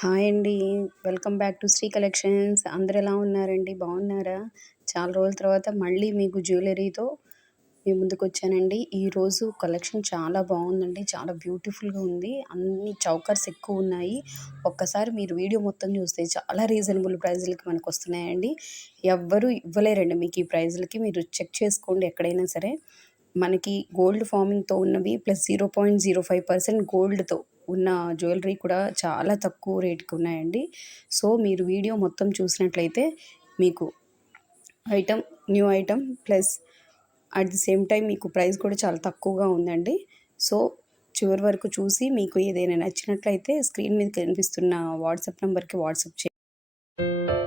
Hi అండి. Welcome back to Shri collections. అందరూ ఎలా ఉన్నారండి? బాగున్నారా? చాలా రోజుల తర్వాత మళ్ళీ మీకు జ్యువెలరీతో మీ ముందుకొచ్చానండి. ఈరోజు కలెక్షన్ చాలా బాగుందండి. చాలా బ్యూటిఫుల్‌గా ఉంది. అన్ని చౌకర్స్ ఎక్కువున్నాయి. ఒక్కసారి మీరు వీడియో మొత్తం చూస్తే చాలా రీజనబుల్ ప్రైస్‌లకి మనకొస్తున్నాయండి. ఎవ్వరు ఇవ్వలేరండి మీకు ఈ ప్రైస్‌లకి. మీరు చెక్ చేసుకోండి ఎక్కడైనా సరే. మనకి గోల్డ్ ఫార్మింగ్‌తో ఉన్నవి ప్లస్ 0.05% గోల్డ్‌తో ఉన్న జ్యువెలరీ కూడా చాలా తక్కువ రేట్‌కి ఉన్నాయండి. సో, మీరు వీడియో మొత్తం చూసినట్లయితే మీకు item new item plus at the same time మీకు ప్రైస్ కూడా చాలా తక్కువగా ఉందండి. సో, చివరి వరకు చూసి మీకు ఏదైనా నచ్చినట్లయితే స్క్రీన్ మీద కనిపిస్తున్న వాట్సాప్ నంబర్‌కి వాట్సాప్ చేయండి.